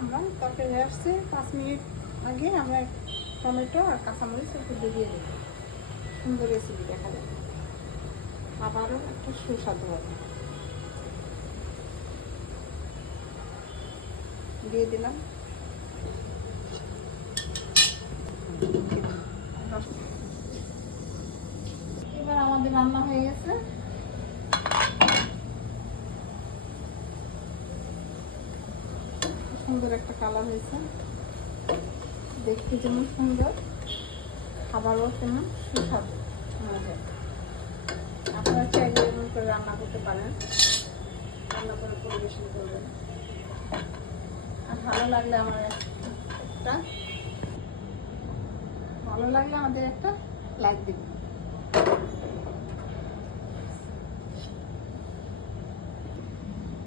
আমরা তরকারি আসছে 5 মিনিট আগে আমরা টমেটো আর কাঁচামরিচ একটু দিয়ে দেবো, সুন্দর রেসিপি দেখা যাবে, আবারও একটা সুস্বাদু হবে। দিয়ে দিলাম এবার আমাদের রান্না হয়ে গেছে। সুন্দর একটা কালার হয়েছে, দেখতে যেমন সুন্দর, খাবারও তেমন সুস্বাদু মজার। আপনারা চাইলে এমন করে রান্না করতে পারেন, রান্না করে পরিবেশন করবেন। আর ভালো লাগলে আমাদের একটা লাইক দিবেন।